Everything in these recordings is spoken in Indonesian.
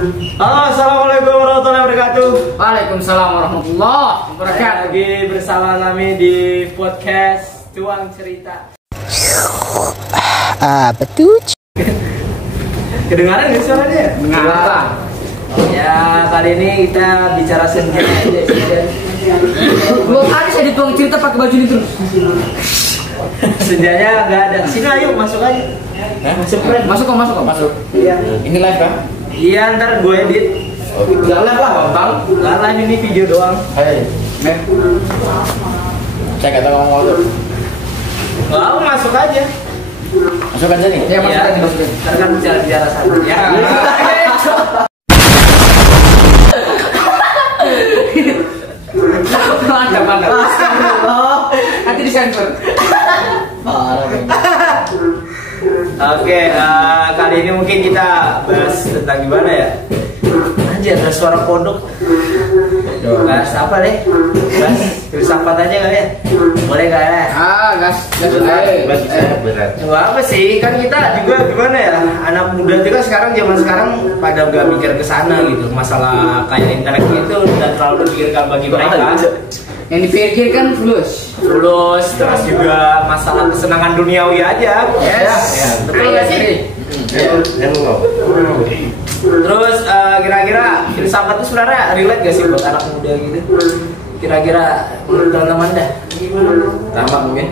Halo, assalamualaikum warahmatullahi wabarakatuh. Waalaikumsalam warahmatullahi wabarakatuh. Lagi bersama kami di podcast Tuang Cerita. Betul. Kedengaran nggak suaranya? Mengapa? Ya, kali ini kita bicara senja. Belum ada saya di Tuang Cerita pakai baju ini terus. Senjanya nggak ada. Sini ayo masuk aja. Masuk friend. Masuk kok. Iya. Ini live kan? Iya, ntar gue edit. Jangan live lah, Bang. Nggak live, ini video doang. Hai. Saya kata ngomong tuh. Lalu masuk aja. Masuk aja nih. Ya, masuk. Ntar kan bicara sana. Ya. Mantap. Nanti disensor. Oke, kali ini mungkin kita bahas tentang gimana ya? Anjir, ada suara kodok. Bahas apa deh? Bahas filsafat aja kali ya? Boleh gak ya? Gas. Berat. Coba apa sih? Kan kita juga gimana ya? Anak muda juga sekarang, zaman sekarang pada gak mikir ke sana gitu. Masalah kayak intelek itu udah terlalu dipikirkan bagi mereka. Yang dipikirkan fulus, Terus juga masalah kesenangan duniawi aja. Yes. Ya, betul gak sih? Terus kira-kira filsafat itu sebenarnya relate gak sih buat anak muda gitu? Kira-kira menurut teman-teman dah? Tamat mungkin.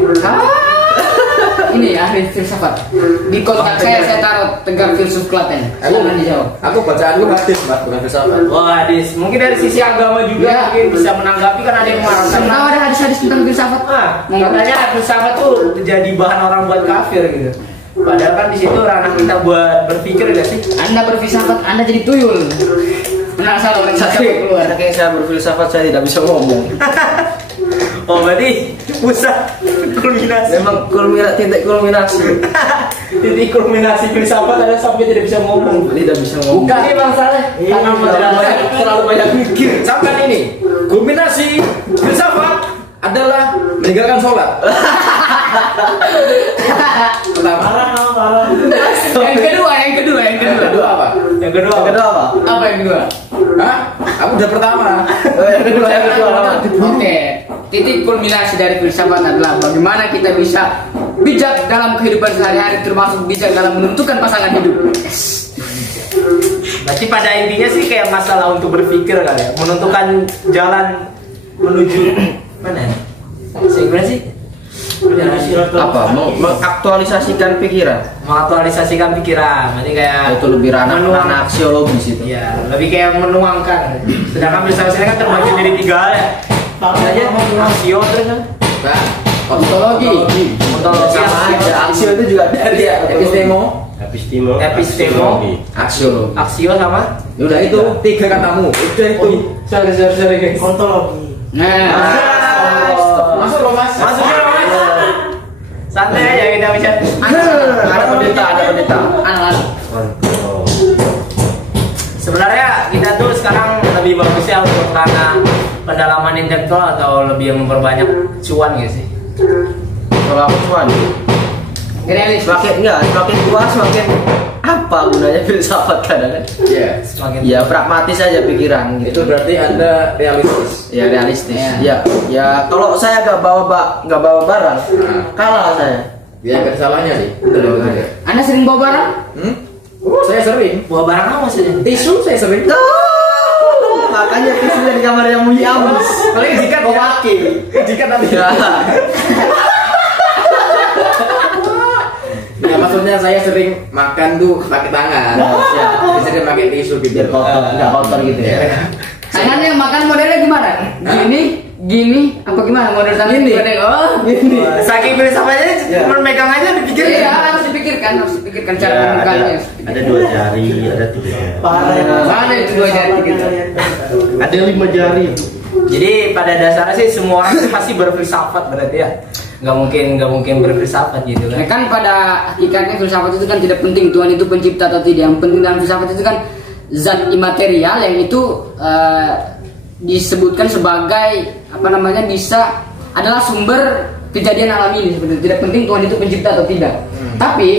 Ini ahli filsafat. Di kontak saya taruh Tegar Filsuf Klaten. Jangan dijawab. Aku bacaanku hadis, Mas, bukan filsafat. Wah, hadis. Mungkin dari sisi agama juga Ya. mungkin bisa menanggapi, kan ada yang marah. Tahu ada hadis-hadis tentang filsafat? Katanya filsafat tuh jadi bahan orang buat kafir gitu. Padahal kan di situ ranah kita buat berpikir gak sih? Anda berfilsafat, Anda jadi tuyul. Benar salah orang keluar. Kayak saya berfilsafat saya tidak bisa ngomong. Oh, berarti pusat kulminasi. Memang titik kulminasi. Titik kulminasi filsafat ada sampai tidak bisa ngomong. Tidak bisa ngomong. Bukan ini bang Saleh. Terlalu banyak mikir. Sampai ini. Kulminasi filsafat adalah meninggalkan sholat. Pertama. Yang kedua. Yang kedua apa? Yang kedua apa? Apa yang kedua? Hah? Aku udah pertama. Yang kedua. Oke. Titik kulminasi dari filsafat adalah bagaimana kita bisa bijak dalam kehidupan sehari-hari, termasuk bijak dalam menentukan pasangan hidup. Yes. Berarti pada intinya sih kayak masalah untuk berpikir kali ya, menentukan jalan menuju mana? Gimana sih? Apa? Mengaktualisasikan pikiran. Mengaktualisasikan pikiran. Berarti kayak Itu lebih ranah aksiologis itu. Iya, lebih kayak menuangkan. Sedangkan filsafat sini kan terbagi dari tiga hal ya. Aja aksio terus kan? Nah, ontologi. Ontologi, Sama aksio. aja. Aksio itu juga dari epistemo. Epistemo, Aksiologi. aksio sama. Udah itu tiga katamu. Udah itu. Sorry guys. Ontologi. Nah, Masuk loh Mas. Masuk ya mas. Santai aja kita bisa. Ada pendeta. anak. Sebenarnya kita tuh sekarang lebih bagusnya untuk ranah pendalaman intelektual atau lebih yang memperbanyak cuan gitu sih. Kalau aku cuan. Realis. Semakin tua semakin apa gunanya filsafat kadang kan? Iya. Semakin Ya pragmatis aja pikiran gitu. Itu berarti Anda realistis. Ya realistis. Ya. Ya kalau saya nggak bawa barang, kalah saya. Ya nggak ada salahnya sih. Anda sering bawa barang? Oh saya sering. buah barang apa maksudnya? Tisu saya sering. Makanya tisunya di kamar yang Muyi Amus. Paling jikat ya. Jikat nanti. Ya. Ya maksudnya saya sering makan tuh pakai tangan. Siap. Saya sering pakai tisu gitu. Biar kotor, nggak kotor gitu ya. Anda yang makan modelnya gimana? Gini, apa gimana model tangan Gini. Oh, gini. Saking filsafatnya memegang aja dipikir. Iya, harus dipikirkan cara menggunakannya. Ada 2 jari, ada 3 jari. Mana itu 2 jari gitu? Ada 5 jari. Jadi pada dasarnya sih semua orang tuh pasti berfilsafat berarti ya. Nggak mungkin berfilsafat gitu kan. Nah, kan pada hakikatnya filsafat itu kan tidak penting Tuhan itu pencipta atau tidak. Yang penting dalam filsafat itu kan zat imaterial yang itu disebutkan sebagai bisa adalah sumber kejadian alam ini sebenarnya. Tidak penting Tuhan itu pencipta atau tidak. Tapi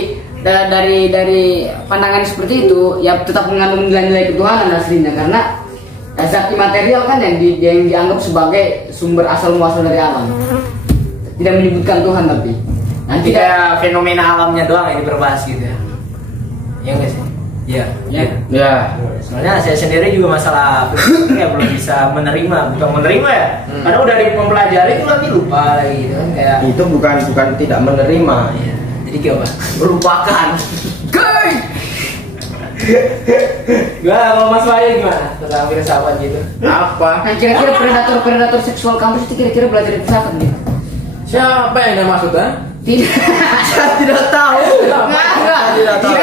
dari pandangan seperti itu ya tetap mengandung nilai-nilai ketuhanan aslinya, karena zat imaterial kan yang dianggap sebagai sumber asal muasal dari alam, tidak menyebutkan Tuhan, tapi Nanti kayak fenomena alamnya doang yang diperbahas gitu ya. Iya nggak sih? Iya. Ya. Soalnya saya sendiri juga masalah ya belum bisa menerima, bukan menerima ya. Karena udah mempelajari itu nanti lupa lagi gitu kan kayak. Itu bukan tidak menerima. Iya. Jadi kayak apa? Melupakan. Gay! Gimana kalau Mas Wahyu gimana? Tentang filsafat gitu. Apa? Nah, kira-kira predator seksual kampus itu kira-kira belajar filsafat nih? Siapa yang ada maksud, ha? Tidak. Saya tidak tahu. Enggak. Tidak tahu.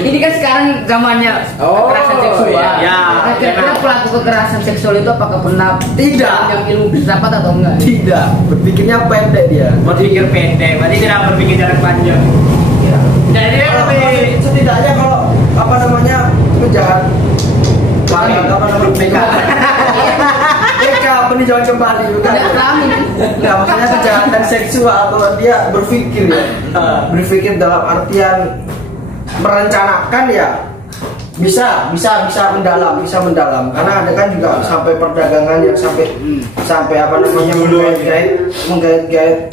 Ini kan sekarang zamannya kekerasan seksual. Ya. Kira-kira pelaku kekerasan seksual itu apakah pernah Tidak. yang ilmu filsafat atau enggak? Tidak. Berpikirnya pendek dia. Berpikir pendek, berarti tidak berpikir jarak panjang. Jadi dia lebih Setidaknya kalau apa namanya penjahat apa namanya PK peninjauan kembali bukan? Tidak kelamin. Nggak, maksudnya kejahatan seksual atau dia berpikir ya, berpikir dalam artian merencanakan ya bisa mendalam karena ada kan juga sampai perdagangan yang sampai apa namanya menggait-gait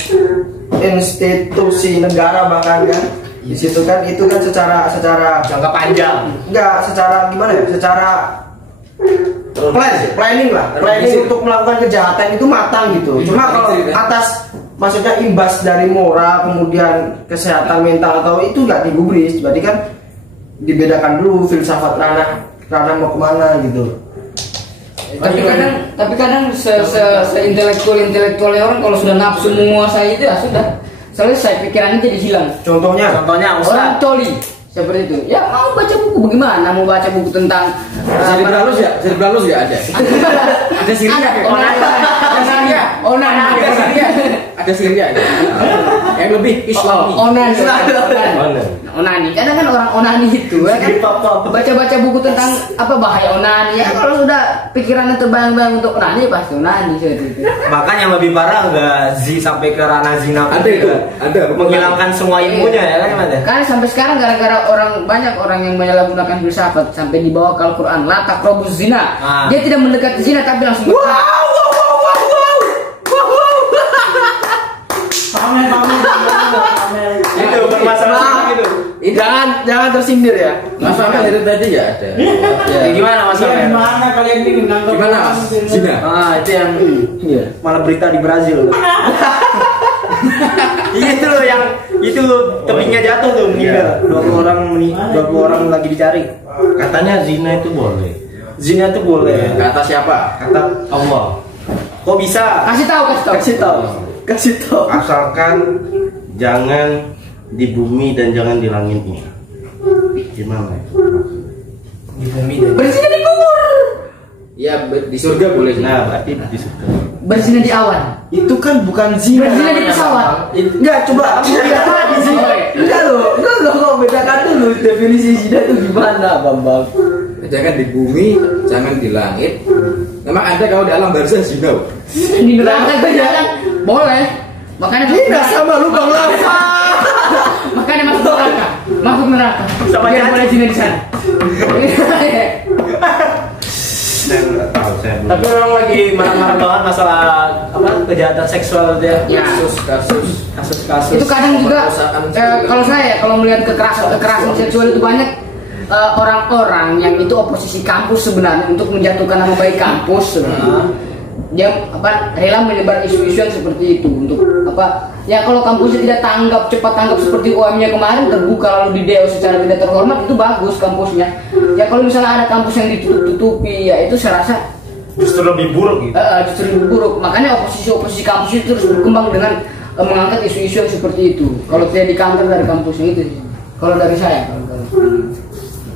institusi negara bahkan kan di situ kan itu kan secara jangka panjang. enggak secara gimana ya, secara planning untuk melakukan kejahatan itu matang gitu. Cuma kalau atas maksudnya imbas dari moral kemudian kesehatan mental atau itu nggak digubris, berarti kan dibedakan dulu filsafat ranah mau kemana gitu. Tapi kadang intelektualnya orang kalau sudah nafsu menguasai itu ya sudah selesai, pikirannya jadi hilang. Contohnya Orang Ustaz. coli seperti itu. Ya mau baca buku bagaimana? Mau baca buku tentang Cerebralus ya ada. ada Syria. Ada Syria. Yang lebih Islami. Onani. Kadang kan orang onani itu ya kan baca-baca buku tentang apa bahaya onani. Ya kalau sudah pikirannya terbayang-bayang untuk onani pasti onani seperti itu. Bahkan yang lebih parah enggak sampai ke ranah zina. Ada itu. Ada. Menghilangkan semua ilmunya ya kan ada. Karena sampai sekarang gara-gara banyak orang yang menyalahgunakan filsafat sampai dibawa ke Al-Qur'an, la taqrabuz zina. Dia tidak mendekati zina tapi langsung Itu permasalahan gitu. jangan tersindir ya. Mas Amel itu tadi ya ada. Ya, gimana Mas Amel? Gimana kalian ini menangkap? Gimana Mas? Zina. Itu yang malah berita di Brazil. Iya itu loh yang itu tebingnya jatuh tuh meninggal. 20 orang lagi dicari. Katanya zina itu boleh. Zina itu boleh. Kata siapa? Kata Allah. Kok bisa? Kasih tahu. Asalkan jangan di bumi dan jangan di langitnya. Gimana? Di bumi dan berzina di kubur, Ya di surga boleh. Nah, berarti di surga. berzina di awan, Itu kan bukan zina. berzina di pesawat. Enggak, coba Enggak loh, kok bedakan dulu definisi zina itu gimana, Bambang? Jangan di bumi, jangan di langit. Memang ada kalau di alam barzah zina. Di neraka juga kan boleh. Makanya Tidak sama lu Bang Lava. makanya masuk neraka. Sama Biar janji. boleh zina di sana. Saya nggak tahu, saya belum. Tapi orang lagi marah-marah banget masalah apa kejahatan seksual dia. Ya. Kasus-kasus. Itu kadang juga Pemerkosaan. kalau melihat kekerasan seksual itu banyak orang-orang yang itu oposisi kampus sebenarnya untuk menjatuhkan nama baik kampus sebenarnya. Dia rela menyebar isu-isu yang seperti itu untuk ya kalau kampusnya tidak cepat tanggap seperti UM-nya kemarin terbuka lalu di DO secara tidak terhormat, itu bagus kampusnya. Ya kalau misalnya ada kampus yang ditutup-tutupi ya itu saya rasa justru lebih buruk gitu. justru lebih buruk. Makanya oposisi kampus itu terus berkembang dengan mengangkat isu-isu yang seperti itu. Kalau tidak di counter dari kampusnya itu sih. Kalau dari saya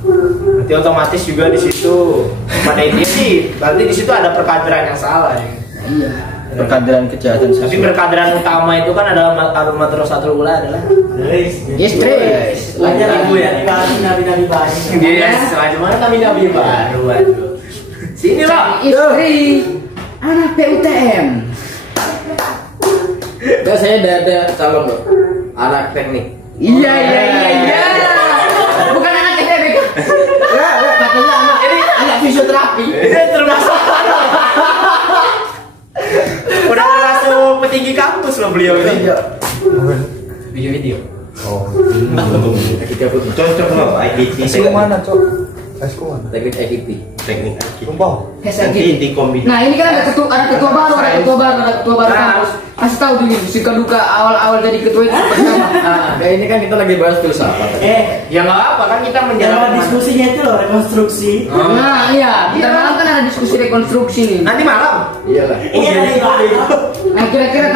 Berarti otomatis juga di situ pada intinya sih berarti di situ ada perkaderan yang salah ya. iya. Perkaderan kejahatan Tapi perkaderan utama itu kan adalah Madrasatul Ula adalah Istri. Banyak ibu ya. Nabi baru. Dia sengaja mana kami nabi baru. Waduh. Sini loh. Istri anak PUTM. Saya ada calon loh. anak teknik. Iya. Bukan anak TPB. Enggak, katanya anak fisioterapi. Ini termasuk udah termasuk petinggi kampus loh beliau ini. Iya. Video. Cocok loh IKT. Teknik IKT. Teknik IKT. SIG. Nanti dikombinasi. Nah ini kan ada ketua baru kampus. Kasih tahu dulu suka duka awal jadi ketua itu pertama. Nah, ini kan kita lagi bahas filsafat. Ya nggak apa kan kita menjalankan diskusinya itu loh rekonstruksi. Nah iya, ntar malam kan ada diskusi rekonstruksi nih. nanti malam. Iyalah. Nah kira-kira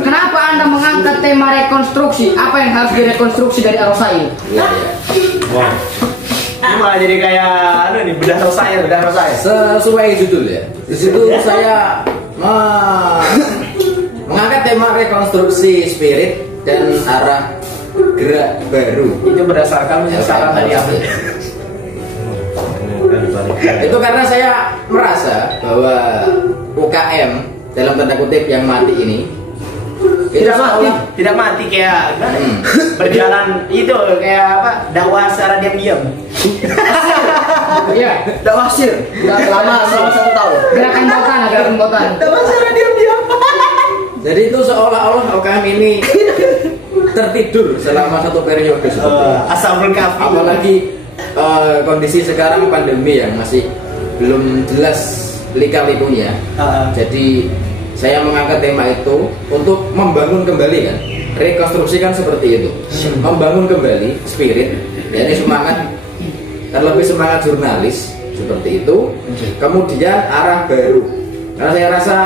kenapa Anda mengangkat tema rekonstruksi? Apa yang harus direkonstruksi dari Arosail? Iya. Wah. Ini malah jadi kayak bedah selesai. Sesuai judul ya. Di situ saya mengangkat tema rekonstruksi spirit dan arah gerak baru. Itu berdasarkan saran dari apa? Itu karena saya merasa bahwa UKM dalam tanda kutip yang mati ini Tidak mati kayak berjalan itu kayak apa? Dakwah secara diam-diam. Iya, Dakwah sir. Selama 1 tahun. gerakan bautan. Dakwah secara diam-diam. Jadi itu seolah-olah UKM ini tertidur selama 1 periode seperti itu. Ashabul Kahfi. Apalagi kondisi sekarang pandemi yang masih belum jelas lika-likunya. Jadi saya mengangkat tema itu untuk membangun kembali kan, rekonstruksi kan seperti itu, membangun kembali spirit, yakni semangat, terlebih semangat jurnalis seperti itu. Kemudian arah baru, karena saya rasa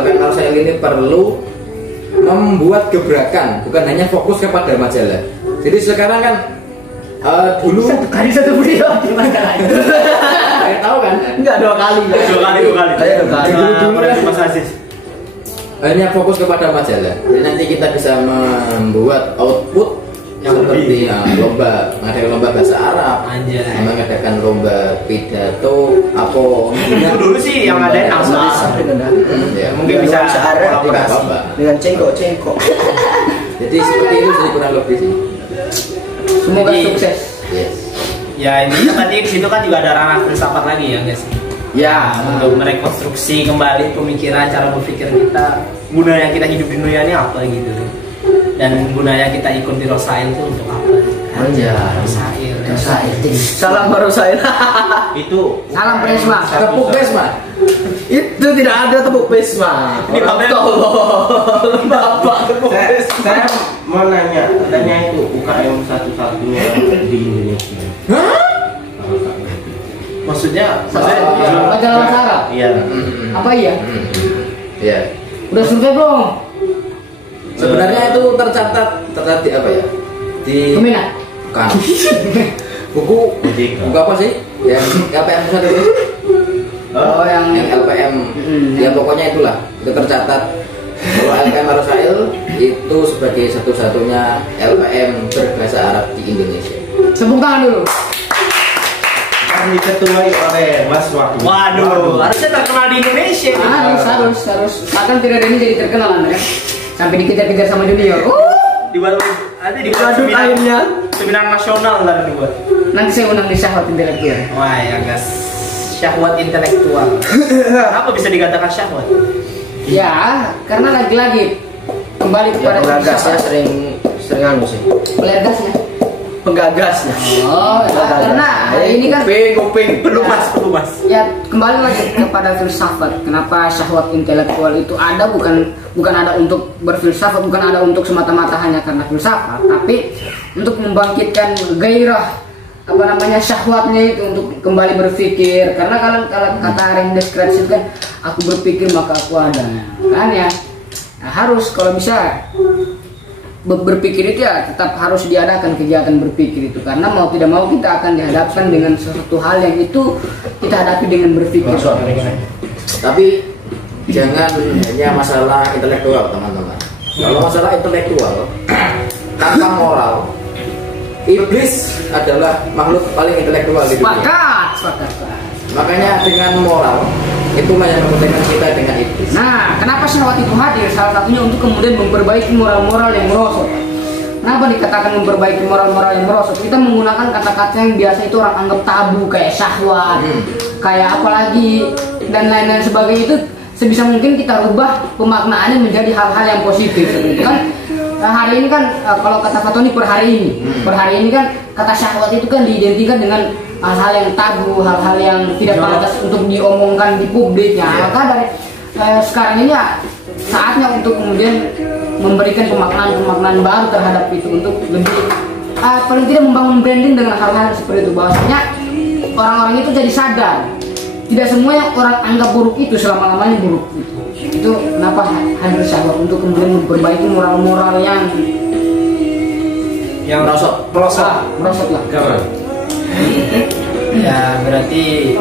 LPM Arosail ini perlu membuat gebrakan, bukan hanya fokus kepada majalah. Jadi sekarang kan dulu Satu video di majalah itu. saya tahu kan, Enggak 2 kali. Dua kali. Dulu Mas Aziz. hanya fokus kepada majalah. Jadi nanti kita bisa membuat output yang seperti mengadakan lomba bahasa Arab, Anjay. mengadakan lomba pidato, Itu dulu sih yang ada ya, mungkin bisa kolaborasi. dengan cengkok. Jadi seperti itu sih kurang lebih sih. Semoga Jadi- sukses. Yes. Ya ini tadi di situ kan juga ada ranah filsafat lagi ya guys. Ya, Untuk merekonstruksi kembali pemikiran, cara berpikir kita, gunanya kita hidup di dunia ini apa gitu. Dan gunanya kita ikut di Rosail itu untuk apa? Rosail. salam baru saya. Itu Salam Presma. Tepuk Besma. Itu tidak ada tepuk pesma. Ini Bapak. Tolong. Bapak tepuk pesma. saya mau nanya, katanya itu UKM satu-satunya di Indonesia. Maksudnya Majalah bahasa Arab. Iya. Apa iya? Ya. Udah survei belum? Sebenarnya itu tercatat di apa ya? Di Kemenak. bukan. buku apa sih? Yang LPM pusat itu? Oh yang Yang LPM, ya pokoknya itulah, itu tercatat bahwa LPM Arosail itu sebagai satu-satunya LPM berbahasa Arab di Indonesia. tepuk tangan dulu. Kan diketuai oleh Mas Wahyu. Waduh, harusnya terkenal di Indonesia nih. Harus. Akan tidak ada ini jadi terkenal Anda ya. Sampai dikejar-kejar sama junior. Dibuat akhirnya. seminar nasional ntar dibuat. Nanti saya undang di syahwat intelektual. Wah ya guys, syahwat intelektual. Kenapa bisa dikatakan syahwat? Ya, karena lagi-lagi kembali Ya, kepada penggagasnya filsafat. sering anu sih. Penggagasnya. Penggagasnya. Oh, ya, karena ini kan kuping. Pelumas. ya kembali lagi kepada filsafat. Kenapa syahwat intelektual itu ada bukan ada untuk berfilsafat, bukan ada untuk semata-mata hanya karena filsafat, tapi untuk membangkitkan gairah syahwatnya itu untuk kembali berpikir. Karena kalau kata Rendes Kratz itu kan aku berpikir maka aku ada. Kan ya. Nah, harus kalau bisa berpikir itu ya tetap harus diadakan kegiatan berpikir itu, karena mau tidak mau kita akan dihadapkan dengan sesuatu hal yang itu kita hadapi dengan berpikir. Tapi jangan hanya masalah intelektual teman-teman. Kalau masalah intelektual tanpa moral, iblis adalah makhluk paling intelektual di dunia. Sepakat. Makanya dengan moral itulah yang membedakan kita dengan iblis. Nah, kenapa syahwat itu hadir? Salah satunya untuk kemudian memperbaiki moral-moral yang merosot. Kenapa dikatakan memperbaiki moral-moral yang merosot? Kita menggunakan kata-kata yang biasa itu orang anggap tabu, kayak syahwat, kayak apalagi dan lain-lain sebagainya, itu sebisa mungkin kita rubah pemaknaannya menjadi hal-hal yang positif. Kan hari ini kan kalau kata Fatoni per hari ini kan kata syahwat itu kan diidentikan dengan hal-hal yang tabu, hal-hal yang tidak pantas untuk diomongkan di publiknya. Maka dari sekarang ini ya saatnya untuk kemudian memberikan pemaknaan baru terhadap itu, untuk lebih paling tidak membangun branding dengan hal-hal seperti itu, bahwasanya orang-orang itu jadi sadar tidak semua yang orang anggap buruk itu selama-lamanya buruk. Itu kenapa hadir syahwat, untuk kemudian memperbaiki moral-moral yang merosot lah. Ya berarti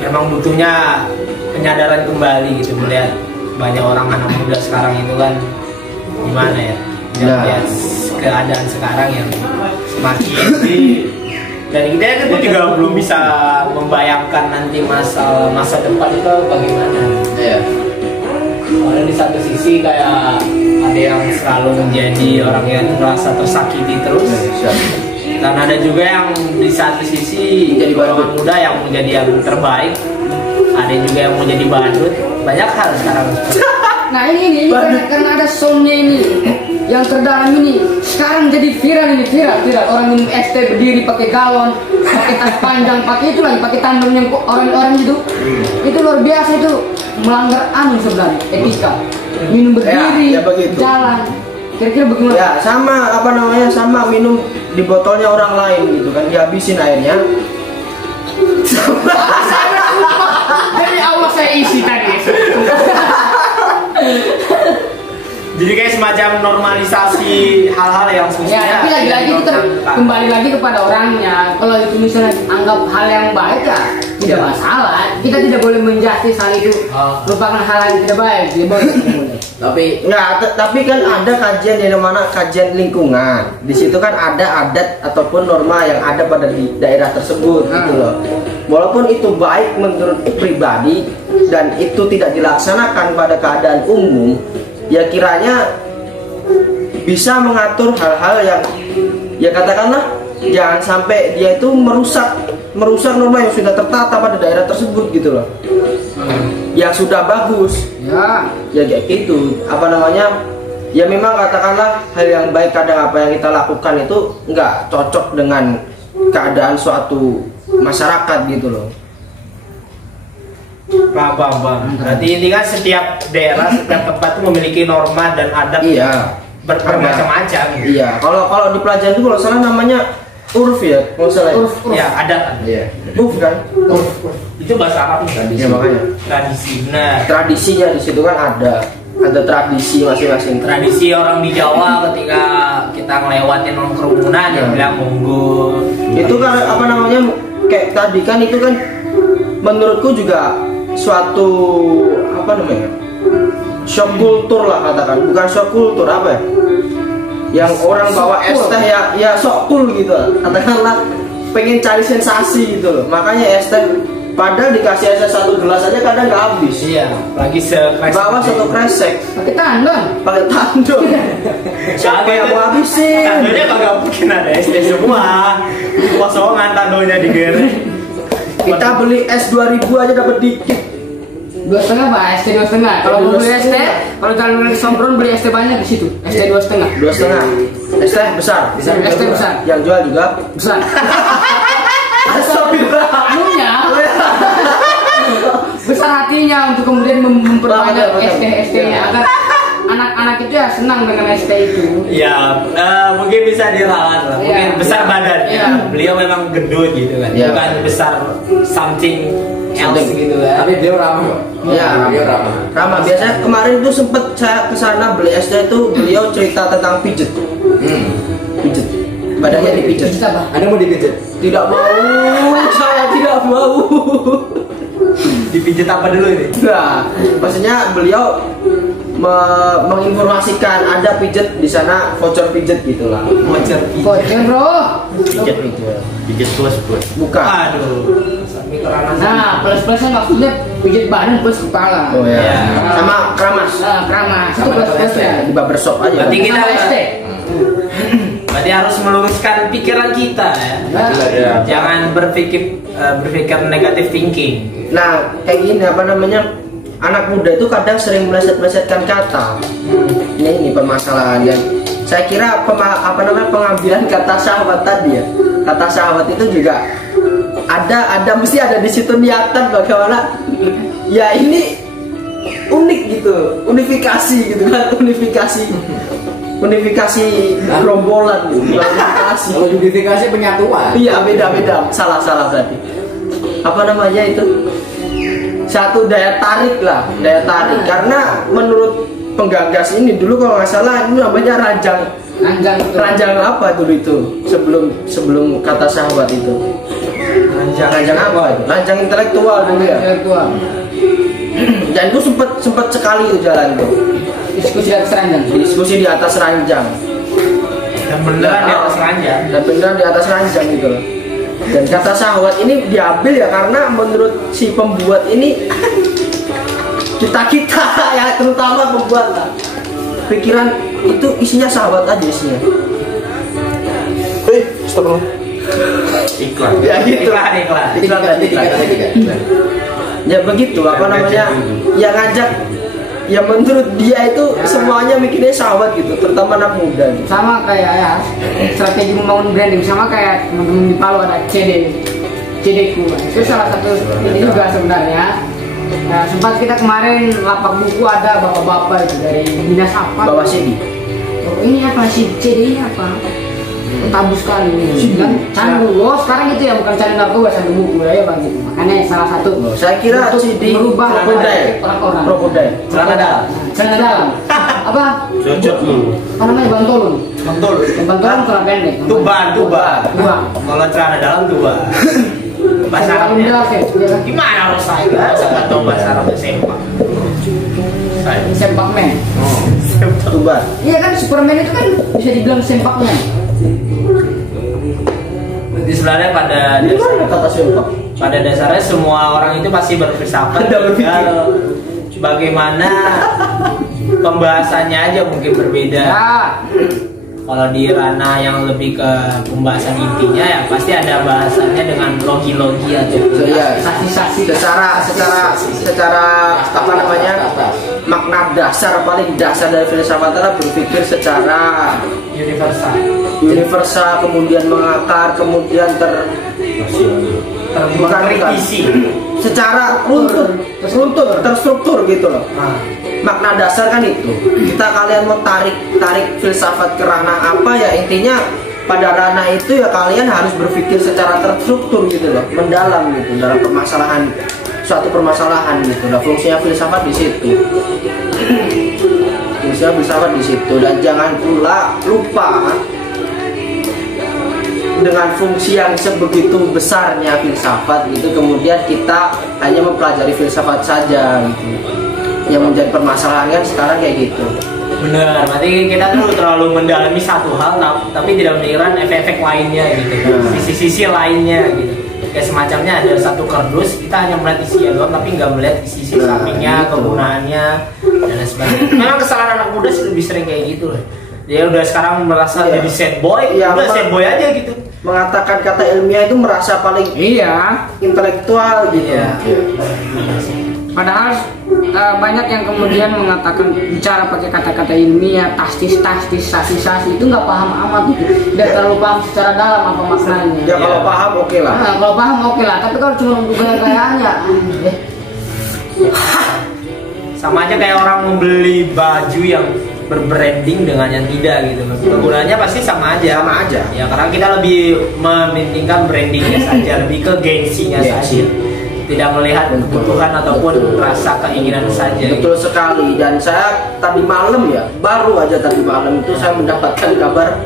memang butuhnya penyadaran kembali gitu, melihat banyak orang anak muda sekarang itu kan gimana ya, lihat keadaan sekarang yang semakin dan kita juga belum bisa membayangkan nanti masa depan itu bagaimana. Soalnya di satu sisi kayak ada yang selalu menjadi orang yang merasa tersakiti terus, dan ada juga yang di satu sisi jadi orang muda yang menjadi yang terbaik, ada juga yang menjadi badut. Banyak hal sekarang. Nah ini karena ada soundnya ini yang terdalam ini sekarang jadi viral orang minum es teh berdiri pakai galon, pakai tas panjang, pakai itu lagi, pakai tandem yang orang itu luar biasa, itu melanggar sebenarnya etika, minum berdiri jalan, kira-kira bagaimana? Ya sama minum di botolnya orang lain gitu kan, dihabisin airnya. Dari awal saya isi tadi. Jadi kayak semacam normalisasi hal-hal yang semestinya. Ya, tapi lagi-lagi itu kembali lagi kepada orangnya. Kalau itu misalnya anggap hal yang baik ya tidak masalah. Kita tidak boleh menjudge hal itu merupakan hal yang tidak baik. Tidak boleh. Tapi kan ada kajian yang mana kajian lingkungan. Di situ kan ada adat ataupun norma yang ada pada di daerah tersebut gitu loh. Walaupun itu baik menurut pribadi dan itu tidak dilaksanakan pada keadaan umum, ya kiranya bisa mengatur hal-hal yang ya katakanlah jangan sampai dia itu merusak norma yang sudah tertata pada daerah tersebut gitu loh. Yang sudah bagus ya kayak gitu, ya memang katakanlah hal yang baik, kadang apa yang kita lakukan itu nggak cocok dengan keadaan suatu masyarakat gitu loh. Paham. Berarti ini kan setiap daerah, setiap tempat itu memiliki norma dan adat bermacam-macam. Iya. Kalau di pelajaran itu kalau salah namanya urf ya, kalau salah. Urf. Ya, adat. Iya. Urf kan? Urf. Itu bahasa Arab kan? Iya makanya. Tradisi. Nah, tradisinya di situ kan ada tradisi masing-masing. Tradisi orang di Jawa ketika kita ngelewatin orang kerumunan dia bilang monggo. Itu kan kayak tadi kan itu kan menurutku juga suatu shock kultur lah katakan, bukan shock kultur yang orang bawa es teh ya sok cool gitu katakanlah, pengen cari sensasi gitu loh, makanya es teh padahal dikasih es satu gelas aja kadang nggak habis. Iya, lagi bawa satu kresek pakai tandon siapa yang mau habisin? Tandonnya kagak mungkin ada es teh semua, kosongan tandonnya digeret. Kita beli es 2000 aja dapat dikit. 2,5 Pak, es teh 2,5. Kalau mau beli es teh, kalau jalan beli sombron beli es teh banyak di situ. Es teh 2,5. 2,5. Es teh besar. Es teh besar. Yang jual juga besar. Astagfirullahaladzim. Besar hatinya untuk kemudian memperbanyak es teh-nya agar anak-anak itu ya senang dengan es teh itu. Ya, mungkin bisa diralat lah. Mungkin besar badannya. Beliau memang gendut gitu kan. Bukan besar something else gitu kan. Tapi beliau ramah. Iya, beliau ramah. Biasanya kemarin itu sempet saya kesana beli es teh itu, beliau cerita tentang pijet. Pijet. Badannya dipijet. Anda mau dipijet? Tidak mau. Saya tidak mau. Dipijet apa dulu ini? Nah, maksudnya beliau menginformasikan ada pijet di sana, voucher pijet gitulah. Voucher Voucher bro. Pijet plus. Bukan. Aduh. Nah, plus-plusnya maksudnya pijat badan plus kepala. Oh ya. Ya. Sama keramas. Keramas. Itu Sama plus-plusnya. di barbershop aja. Berarti kita Sama SD. Berarti harus meluruskan pikiran kita ya. Ya. Jangan berpikir negatif thinking. Nah, kayak gini apa namanya? Anak muda itu kadang sering meleset-melesetkan kata. Ini permasalahannya. Saya kira pengambilan kata sahabat tadi ya. Kata sahabat itu juga mesti ada di situ niatan bagaimana ya ini unik gitu, unifikasi gitu kan, unifikasi gerombolan gitu, unifikasi. Kalau unifikasi penyatuan. Iya, beda salah tadi. Apa namanya itu? Satu daya tarik karena menurut penggagas ini dulu kalau nggak salah ini namanya ranjang apa dulu itu sebelum kata sahabat itu ranjang apa itu? Ranjang intelektual dulu ya. Dan itu sempat sekali itu jalan tuh. Diskusi di atas ranjang. Dan beneran di atas ranjang. Dan beneran di atas ranjang gitu loh. Dan kata sahabat ini diambil ya karena menurut si pembuat ini kita ya terutama pembuat lah. Pikiran itu isinya sahabat aja isinya. Stop. Iklan. Ya gitu. Iklan. Ya begitu apa namanya? Ya ngajak. Ya menurut dia itu semuanya mikirnya sahabat gitu, terutama anak muda gitu. Sama kayak ya strategi membangun branding, sama kayak teman-teman di Palu ada CD-ku. Itu salah satu ini juga sebenarnya. Nah, sempat kita kemarin lapak buku ada bapak-bapak itu dari dinas apa? Bawa CD. Oh, ini apa sih? CD ini apa? Tabu sekali ini. Kan candu. Oh, sekarang itu ya bukan candu narkoba, candu buku ya Bang gitu. Makanya salah satu. Saya kira untuk CD merubah orang-orang. Krokodil. Celana dalam. Celana dalam. Apa? Cocok lu. Apa namanya bantolun? Betul. Bantolun celana pendek. Tuban. Tuban. Kalau celana dalam tuban. Bahasa Arabnya gimana harus saya nggak tahu bahasa Arabnya Sempakmen. Tuban. Iya kan Superman itu kan bisa dibilang sempakmen. Di sebelahnya pada dasarnya semua orang itu pasti berfilsafat. Bagaimana pembahasannya aja mungkin berbeda. Kalau di ranah yang lebih ke pembahasan intinya ya pasti ada bahasannya dengan logi-logi atau saksi-saksi secara apa namanya makna dasar paling dasar dari filsafat adalah berpikir secara universal kemudian mengakar kemudian terkritisi secara runtut terstruktur gitu loh. Makna dasar kan itu. Kalian mau tarik filsafat ke ranah apa ya intinya pada ranah itu ya kalian harus berpikir secara terstruktur gitu loh, mendalam gitu dalam suatu permasalahan gitu. Nah, fungsinya filsafat di situ. Dan jangan pula lupa dengan fungsi yang sebegitu besarnya filsafat itu kemudian kita hanya mempelajari filsafat saja gitu. Yang menjadi permasalahan kan sekarang kayak gitu. Benar, berarti kita tuh terlalu mendalami satu hal tapi tidak memikirkan efek-efek lainnya gitu, sisi-sisi lainnya gitu. Kayak semacamnya ada satu kardus, kita hanya melihat isinya doang tapi nggak melihat sisi sampingnya, kegunaannya dan lain sebagainya. Memang kesalahan anak muda sih lebih sering kayak gitu loh. Dia udah sekarang merasa jadi sad boy, udah sad boy aja gitu. Mengatakan kata ilmiah itu merasa paling intelektual gitu. Padahal banyak yang kemudian mengatakan bicara pakai kata-kata ilmiah, tastis, sasi itu nggak paham amat gitu, tidak terlalu paham secara dalam apa maknanya. Ya kalau paham oke lah. Nah, kalau paham oke lah, tapi kalau cuma gaya-gayanya, sama aja kayak orang membeli baju yang berbranding dengan yang tidak gitu. Penggunanya pasti sama aja. Ya karena kita lebih mementingkan brandingnya saja, lebih ke gengsinya saja. Tidak melihat kebutuhan ataupun rasa keinginan saja. Betul sekali. Dan saya tadi malam baru aja tadi malam itu saya mendapatkan kabar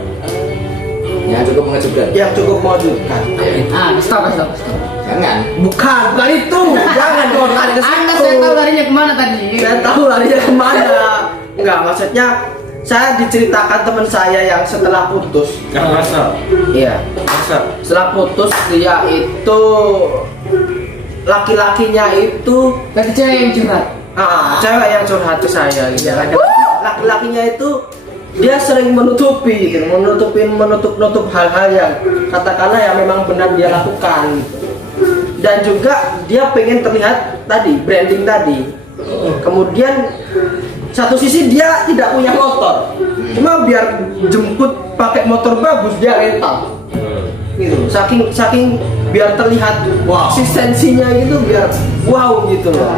yang cukup mengejutkan. Stop. Jangan. Bukan itu. Jangan kau lari ke situ. Saya tahu larinya kemana tadi. Saya tahu larinya kemana. enggak, maksudnya saya diceritakan teman saya yang setelah putus. Masa? Iya. Masa? Setelah putus dia itu laki-lakinya itu Berarti cewek yang curhat. cewek yang curhat ke saya gitu. Laki-lakinya itu dia sering menutupi gitu, menutup hal-hal yang katakanlah yang memang benar dia lakukan gitu. Dan juga dia pengen terlihat tadi branding tadi. Kemudian satu sisi dia tidak punya motor, cuma biar jemput pakai motor bagus dia rental gitu, saking biar terlihat eksistensinya gitu, biar wow gitu loh.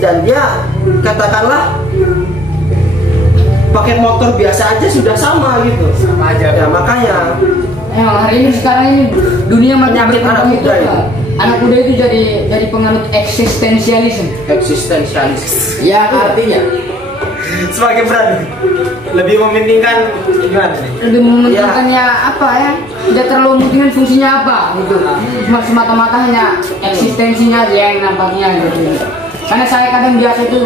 Dan dia katakanlah pakai motor biasa aja sudah sama gitu, Sama aja. ya makanya Emang hari ini sekarang ini dunia makin Penyakit anak berkembang muda itu, ya. anak muda itu jadi penganut eksistensialisme. eksistensialis. Yang artinya Sebagai brand lebih mementingkan gimana nih? Lebih mementingkannya apa ya? Tidak terlalu mementingkan fungsinya apa gitu. Cuma semata-mata hanya eksistensinya aja yang nampaknya gitu. Karena saya kadang biasa itu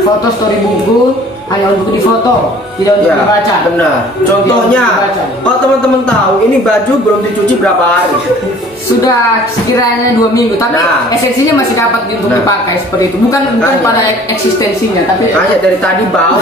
foto story buku hanya untuk difoto, tidak untuk Ya, dibaca. benar. Contohnya, kalau teman-teman tahu ini baju belum dicuci berapa hari. Sudah sekiranya 2 minggu, tapi Nah. esensinya masih dapat untuk Nah. dipakai seperti itu. Bukan Makanya. pada eksistensinya, tapi Makanya dari tadi bau.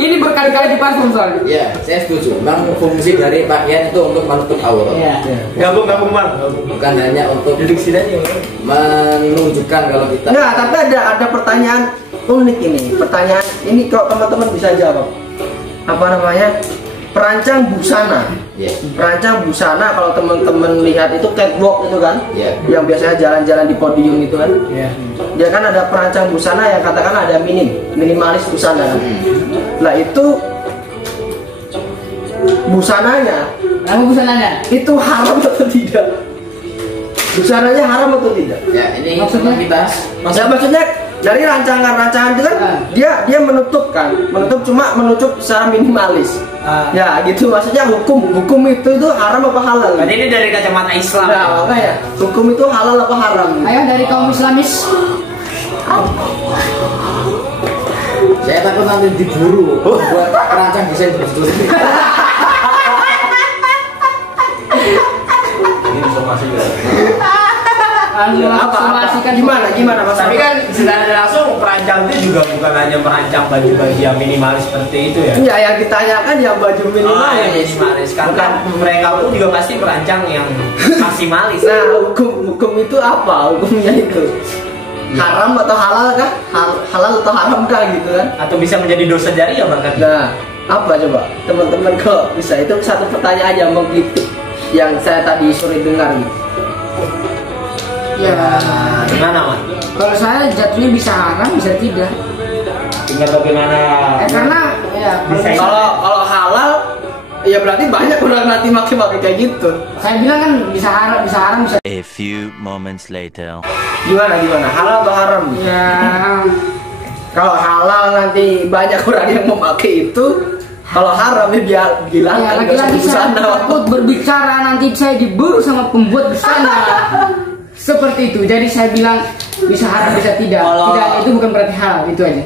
ini berkali-kali diparfum soalnya. ya saya setuju. Memang fungsi dari pakaian itu untuk menutup aurat. Iya. Gabung bang. Bukan hanya untuk Duduk sini aja. menunjukkan kalau kita Nah, tapi ada pertanyaan unik ini. Pertanyaan ini kalau teman-teman bisa jawab. Apa namanya? Perancang busana. ya Perancang busana kalau teman-teman lihat itu catwalk itu kan? ya Yang biasanya jalan-jalan di podium itu kan? Iya. Dia kan ada perancang busana yang katakan ada minimalis busana kan? Nah, itu busananya Kamu bisa nanya? itu haram atau tidak? Busananya haram atau tidak? ya ini Maksudnya? kita Maksudnya dari rancangan itu kan dia menutup cuma menutup secara minimalis. Ya gitu, maksudnya hukum itu haram apa halal? Berarti ini dari kacamata Islam. Nah, makanya hukum itu halal apa haram? Ayo dari kaum Islamis. saya takut nanti diburu buat perancang desain baju. Ini bisa masuk ya? Somasikan Gimana Mas? Tapi kan secara langsung perancang itu juga bukan hanya merancang baju-baju yang minimalis seperti itu ya. Ya yang ditanyakan yang baju Oh, minimalis. yang minimalis. Karena mereka pun juga pasti merancang yang maksimalis. Nah, hukum itu apa? Hukumnya itu haram atau halal kah? Halal atau haram kah gitu kan? Atau bisa menjadi dosa jariah bahkan. Nah, apa coba teman-teman kalau bisa itu satu pertanyaan aja mengkritik yang saya tadi sore dengar gitu. Ya, Gimana man? kalau saya jatuhnya bisa haram, bisa tidak. Tinggal bagaimana? Karena ya Bisa. Kalau halal ya berarti banyak orang nanti makin kayak gitu. saya bilang kan bisa haram, bisa. A few moments later. Gimana? Halal atau haram? Ya, Kalau halal nanti banyak orang yang memakai itu. Kalau haram ya dia bilang ya lagi-lagi saya takut berbicara nanti saya diburu sama pembuat busana. Seperti itu. Jadi saya bilang bisa haram, bisa tidak. Kalau- Tidak itu bukan berarti halal, itu aja.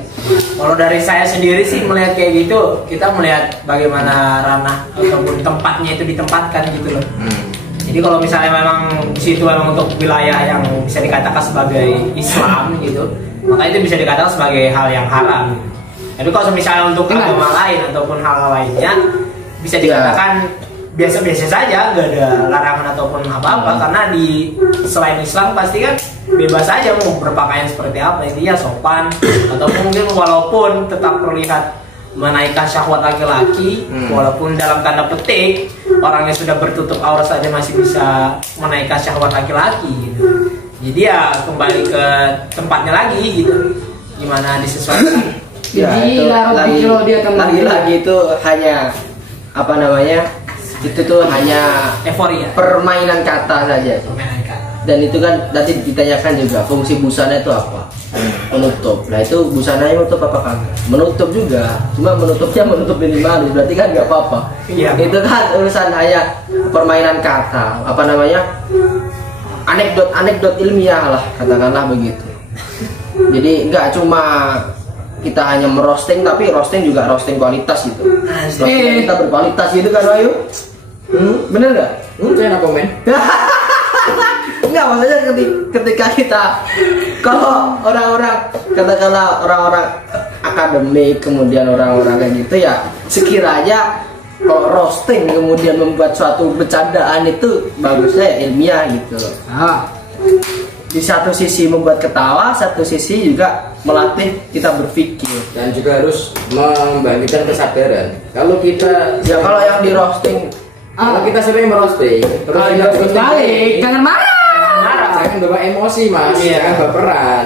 Kalau dari saya sendiri sih melihat kayak gitu, kita melihat bagaimana ranah ataupun tempatnya itu ditempatkan gitu loh. Jadi kalau misalnya memang di situ memang untuk wilayah yang bisa dikatakan sebagai Islam gitu, maka itu bisa dikatakan sebagai hal yang haram. Tapi kalau misalnya untuk Enggak. agama lain ataupun hal lainnya bisa dikatakan biasa-biasa saja, nggak ada larangan ataupun apa-apa, karena di selain Islam pasti kan bebas saja mau berpakaian seperti apa, intinya sopan atau mungkin walaupun tetap terlihat menaikkan syahwat laki-laki, walaupun dalam tanda petik orang yang sudah bertutup aurat saja masih bisa menaikkan syahwat laki-laki gitu. Jadi ya kembali ke tempatnya lagi gitu, gimana disesuaikan. Jadi kalau dia kembali lagi itu hanya apa namanya? Itu tuh hanya Euforia. permainan kata saja. Dan itu kan tadi ditanyakan juga fungsi busana itu apa? Menutup. Nah itu busananya menutup apa kan? Menutup juga. Cuma menutupnya menutup minimalis. Berarti kan nggak apa-apa. Iya. Itu kan urusan hanya permainan kata. Apa namanya? Anekdot ilmiah lah katakanlah begitu. Jadi nggak cuma kita hanya merosting, tapi roasting juga roasting kualitas gitu. Roasting kita berkualitas gitu kan Wahyu? Bener nggak? Saya nggak komen. Enggak, maksudnya ketika kita, kalau orang-orang, katakanlah orang-orang akademik, kemudian orang-orang kayak gitu ya, sekiranya kalau roasting kemudian membuat suatu bercandaan itu bagusnya ya ilmiah gitu loh. Di satu sisi membuat ketawa, satu sisi juga melatih kita berpikir. Dan juga harus membangkitkan kesadaran. Kalau kita Ya kalau yang di roasting, kalau kita sering merosting, terus Kalau kita harus balik, jangan marah. jangan bawa emosi mas, Iya. jangan baperan.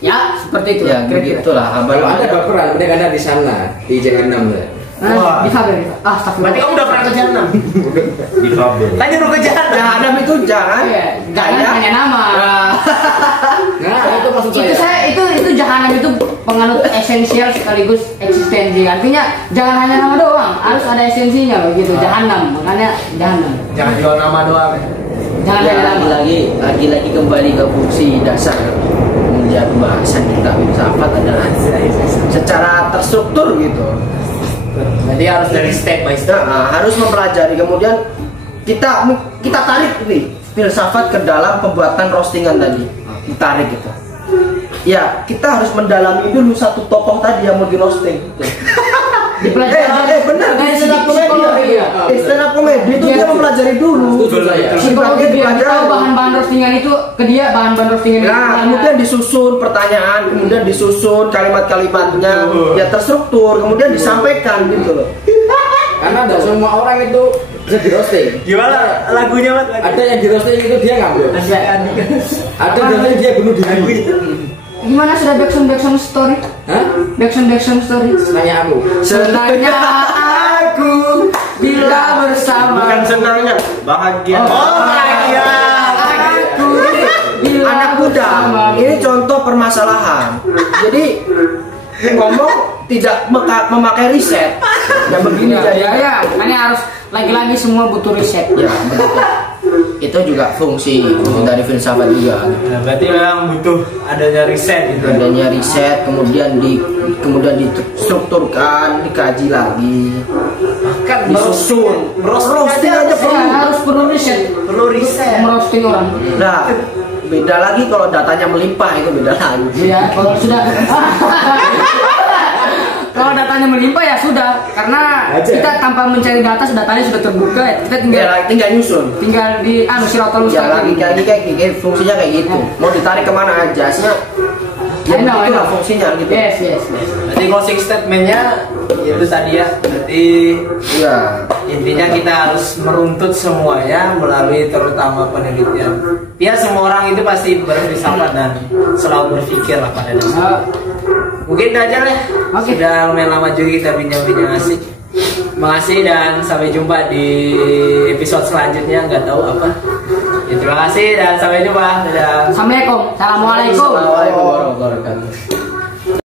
Ya, seperti itu. ya Kira-kira. begitulah. Kalau anda baperan, mending anda di sana di Jakarta. Di Faber. Astagfirullah. Berarti kamu udah pernah ke Jahanam? Di kabel. Kan nyuruh ke Jahanam. Jahanam itu jangan Iya, jangan kayak hanya nama. Nah, itu maksud Itu itu jahanam itu penganut esensial sekaligus eksistensi. Artinya jangan hanya nama doang, harus ada esensinya loh gitu. Jahanam, makanya jahanam. Jangan jual nama doang. Jangan ya, hanya nama. lagi-lagi kembali ke fungsi dasar kemudian pembahasan kita filsafat adalah secara terstruktur gitu. Jadi harus dari step by step. Nah, harus mempelajari, kemudian kita tarik nih filsafat ke dalam pembuatan roastingan tadi, ditarik gitu. Ya, kita harus mendalami dulu satu tokoh tadi yang mau di roasting. Dipelajari Benar, dari di stand up segi psikologi komedi. ya. Di stand up komedi itu dia mempelajari dulu. Setuju saya. Psikologi dia Dipelajari. tahu bahan-bahan roastingan itu ke dia bahan-bahan roastingan itu. Nah, gimana. kemudian disusun pertanyaan, kemudian disusun kalimat-kalimatnya, ya terstruktur, kemudian disampaikan gitu loh. Karena tidak semua orang itu bisa di roasting. Gimana lagunya Mat? Ada yang di roasting itu dia ngambil. Ada yang dia bunuh diri. Gimana sudah backsound story? Hah? Backsound story. Tanya aku. Senangnya aku bila bersama. Bukan senangnya, bahagia. bahagia. Aku bila Anak muda, bersama. ini contoh permasalahan. Jadi ngomong tidak memakai riset. Ya begini jadi. Ya, makanya harus lagi-lagi semua butuh riset. Ya, betul. Itu juga fungsi dari filsafat juga. Nah, berarti memang butuh adanya riset gitu. Adanya riset, kemudian distrukturkan, dikaji lagi, Kan disusun. Roasting aja Ya, perlu. harus perlu riset. perlu riset. Merosting orang. Nah, beda lagi kalau datanya melimpah, itu beda lagi. Iya, kalau sudah kalau datanya melimpah ya sudah, karena kita tanpa mencari data datanya sudah terbuka, kita Tinggal nyusun. tinggal di siratal Ya mustaqim. lagi kayak fungsinya kayak gitu. Mau ditarik kemana aja, aslinya ya I know. itulah fungsinya gitu. Yes. Berarti closing statementnya itu tadi ya. Berarti Iya. intinya kita harus meruntut semuanya melalui terutama penelitian. Biar semua orang itu pasti berfilsafat dan selalu berpikir lah pada dasarnya. Mungkin itu aja lah. Oke. Sudah lumayan lama juga kita bincang-bincang asik. Makasih dan sampai jumpa di episode selanjutnya. Nggak tahu apa. Ya, terima kasih dan sampai jumpa. Dadah. Assalamualaikum. Assalamualaikum. Assalamualaikum warahmatullahi wabarakatuh.